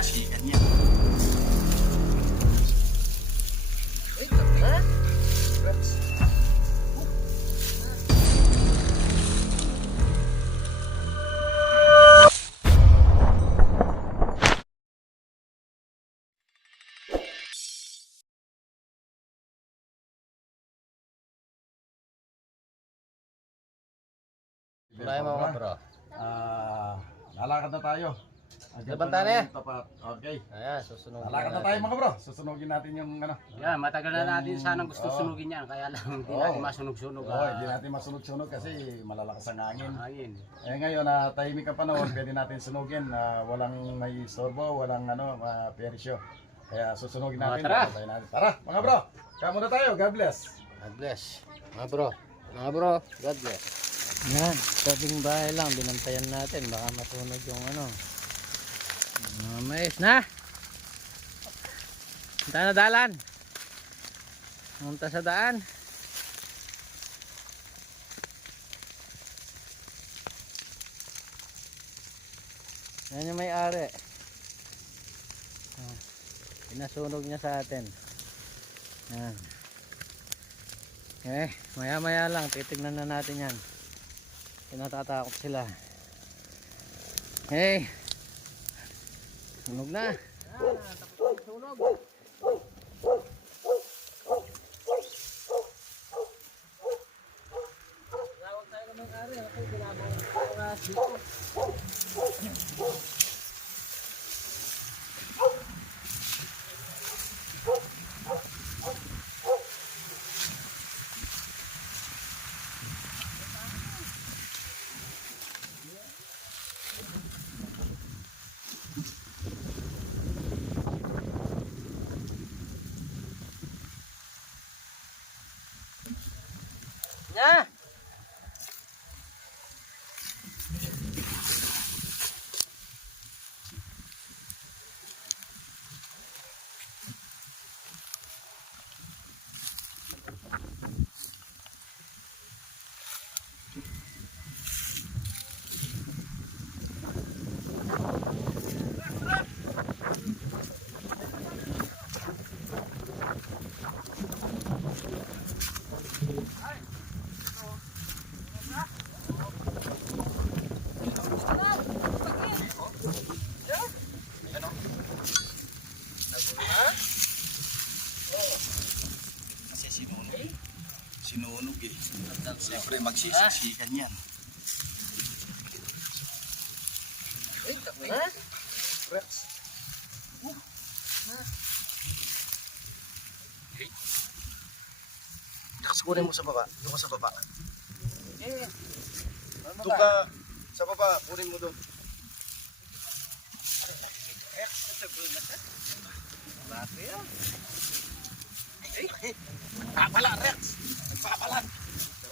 siksikan yan. Wala yung mga bro. Lalakad na tayo. Labanta na eh. Okay. Ayan, susunod. Lalakad na tayo mga bro. Susunugin natin yung ano. Yan, matagal na natin sanang gusto sunugin yan. Kaya lang hindi natin masunog-sunog. Hindi natin masunog-sunog kasi malalakas ang hangin. Hangin. Eh ngayon, tahimik ang panahon, pwede natin sunugin. Walang may istorbo, walang persyo. Kaya susunugin natin. Tara. Tara mga bro. Kaya muna tayo. God bless. God bless. Mga bro. Mga bro, God bless. Yan, sabing bahay lang, binantayan natin. Baka masunog yung ano. Mga mais na. Punta na dalan. Punta sa daan. Yan yung may-ari. Pinasunog niya sa atin. Yan. Okay, maya-maya lang. Titignan na natin yan. Pinatatakot sila. Hey! Sunog na. Tapos sunog. Tawag tayo ng may-ari. Ako ginagawa dito. Nya. Kasi sinunog eh. Siyempre magsisiksikan yan. Kunin mo sa baba. Doon ka sa baba. Doon ka sa baba. Kunin mo doon. Nagpapala, Rex! Nagpapala!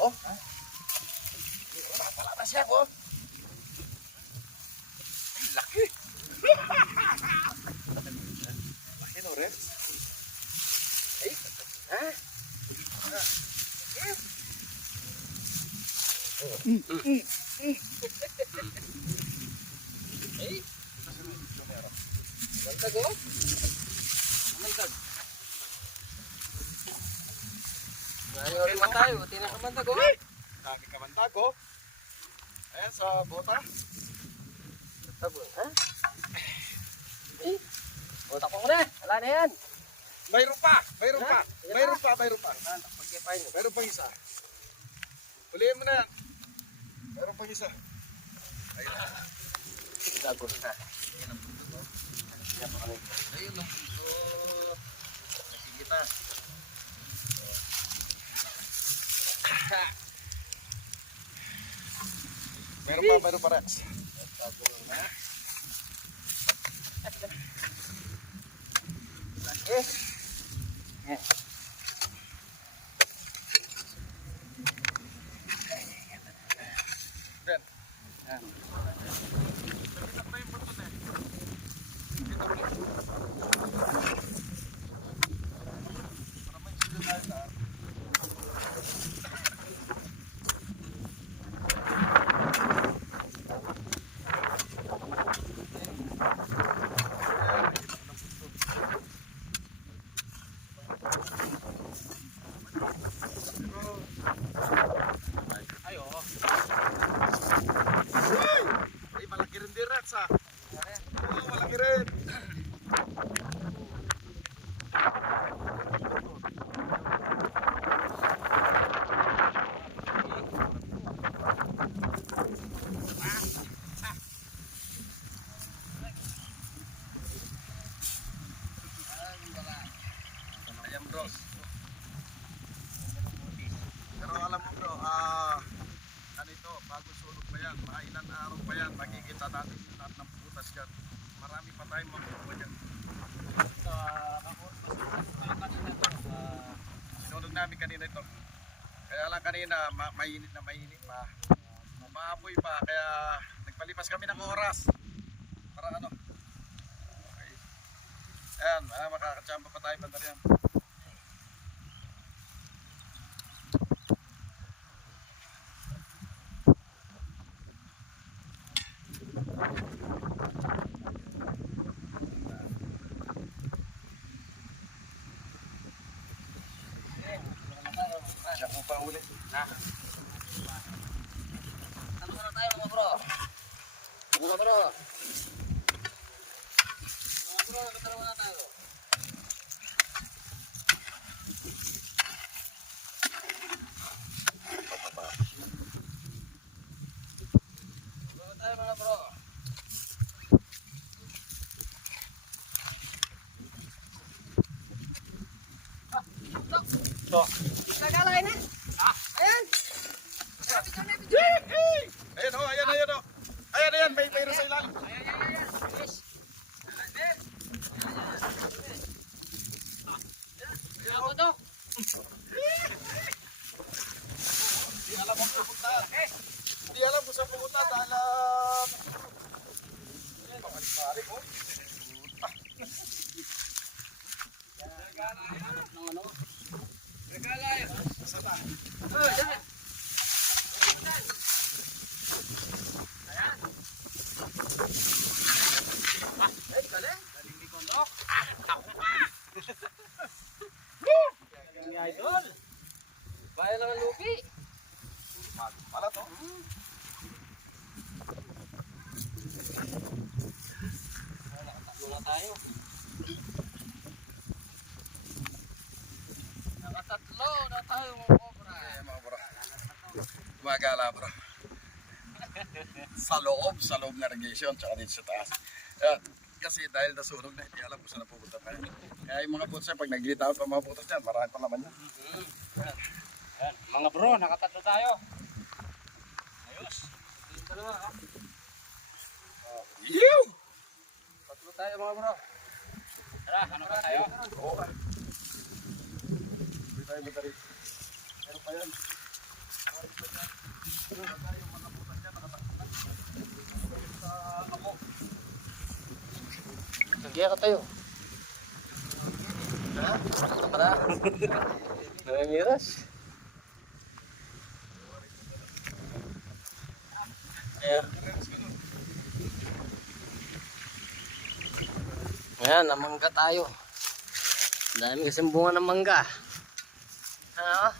Oh? Nagpapala na siya, oh! Ay, laki! Laki, no, Rex? Ay, ha? Ay! Mantag, oh! Mantag! Ngayon rin tayo, tinakamantag, oh! Lagi ka mantag, oh! Ayan, sa bota. Tabon, ha? Eh, bota ko na, wala na yan. Mayroon pa! Mayroon pa! Mayroon pa! Mayroon pa! Pagkipay mo. Mayroon pang isa. Huliin mo na yan. Mayroon pang isa. Ayun. Gago na. Ayun ang punto ko. Ayun ang punto. Nakikita. Mayroon pa Rex. makikita natin yung lahat ng butas dyan. Marami pa tayong makukuha dyan. Sinunog namin kanina ito. Kaya lang kanina, mainit na mainit pa. Maapoy pa, kaya nagpalipas kami ng oras. Para ano. Okay. Ayan, makakachamba pa tayo banda riyan. Siya po pa ulit. Ano na tayo mga bro? Mga bro, nagkatarawa na tayo. Tayo mga bro. Kagalay na. Ayan. Ayan o, ayan o. Ayan, may mayroon sa ilalim. Ako to. Hindi alam kung saan pupunta. Hindi alam kung saan pupunta dahil pabalik-balik o. Saan na? Idol. Bayan lang ang lupi. Pala to. Nakatatlo na tayo. Nakatatlo na tayo mga cobra. Ayan mga bro. Gumagala bro. Sa loob na irrigation, tsaka dito sa taas. Ayan. Kasi dahil nasunog na, hindi alam kung saan napupunta tayo. Kaya yung mga butas pag nag-glit out pa mga butas dyan, marami pa naman yan. Yan. Mga bro, nakatatlo tayo. Ayos. Yung dalawa ha. Yew! Tatlo tayo mga bro. Tara, ano ka tayo? Oo. Hindi tayo batari. Meron pa yan. Meron tayo yung mga butas dyan, nakatakot. Sa amo. Nagyaya ka tayo. Ha? Ito ka na. Nangangiras. Ayan, namangga tayo. Ang dami kasing bunga ng mangga. Ano?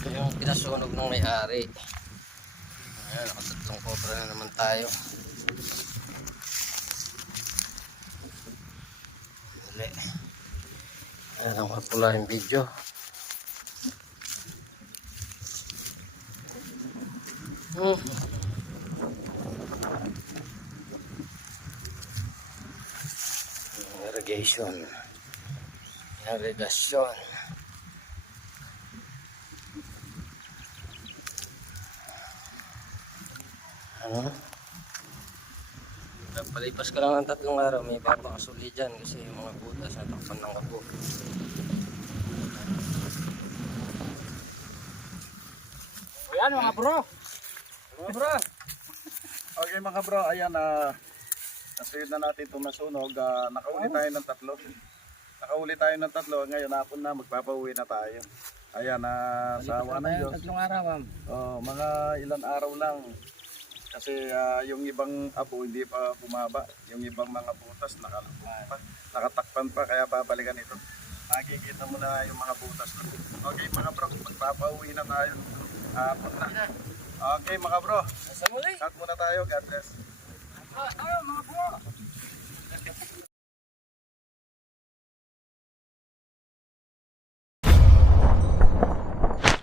Ito yung pinasunog ng may-ari. Ayan, nakatatlong cobra na naman tayo. Dali. Ayan ang mapula yung video. Irrigation. Irrigation. Ano? Palipas ka lang ng 3 araw, may papakasuli dyan kasi yung mga butas na takpan ng kabo. O yan mga bro. Mga bro! Okay mga bro, ayan nasunod na natin itong nasunog. Nakauli tayo ng 3. Nakauli tayo ng 3. Ngayon hapon na, magpapauwi na tayo. Ayan, sa awa ng Diyos. 3 araw, ma'am. Mga ilang araw lang. Kasi yung ibang apo hindi pa bumaba. Yung ibang mga butas nakatakpan pa, kaya babalikan ito. Nakikita mo na yung mga butas. Okay mga bro, magpapauwi na tayo. Hapon na. Okay mga bro, Sa muli! cut muna tayo. God bless. Mga bro!